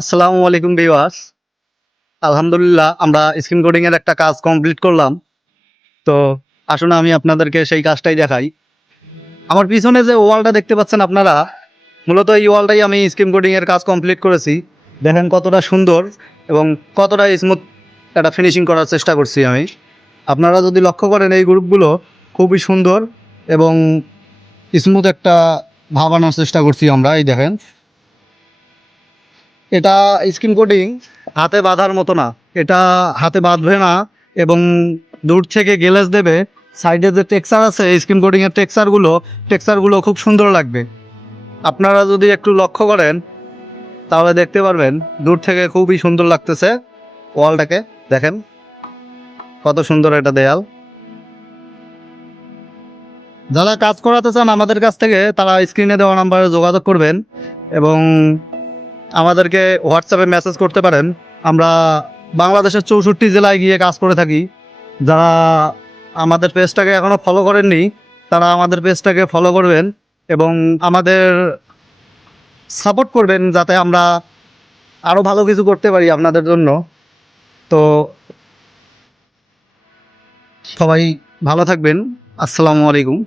আসসালামু আলাইকুম ভিউয়ার্স। আলহামদুলিল্লাহ আমরা স্ক্রিন কোডিং এর একটা কাজ কমপ্লিট করলাম। তো আসুন আমি আপনাদেরকে সেই কাজটাই দেখাই। আমার পিছনে যে ওয়ালটা দেখতে পাচ্ছেন আপনারা, মূলত এই ওয়ালটাই আমি স্ক্রিন কোডিং এর কাজ কমপ্লিট করেছি। দেখেন কতটা সুন্দর এবং কতটা স্মুথ একটা ফিনিশিং করার চেষ্টা করছি আমি। আপনারা যদি লক্ষ্য করেন এই গ্রুপগুলো খুবই সুন্দর এবং স্মুথ একটা ভাব আনার চেষ্টা করছি আমরা। এই দেখেন, এটা স্ক্রিন কোডিং হাতে বাঁধার মতো না। এটা হাতে বাঁধবে না এবং দূর থেকে গ্লেজ দেবে। সাইডে যে টেক্সচার আছে স্ক্রিন কোডিং এর টেক্সচারগুলো খুব সুন্দর লাগবে। আপনারা যদি একটু লক্ষ্য করেন তাহলে দেখতে পারবেন দূর থেকে খুবই সুন্দর লাগতেছে। ওয়ালটাকে দেখেন কত সুন্দর একটা দেয়াল। যারা কাজ করাতে চান আমাদের কাছ থেকে তারা স্ক্রিনে দেওয়া নাম্বারে যোগাযোগ করবেন এবং আমাদেরকে হোয়াটসঅ্যাপে মেসেজ করতে পারেন। আমরা বাংলাদেশের ৬৪ জেলায় গিয়ে কাজ করে থাকি। যারা আমাদের পেজটাকে এখনও ফলো করেননি তারা আমাদের পেজটাকে ফলো করবেন এবং আমাদের সাপোর্ট করবেন যাতে আমরা আরও ভালো কিছু করতে পারি আপনাদের জন্য। তো সবাই ভালো থাকবেন। আসসালামু আলাইকুম।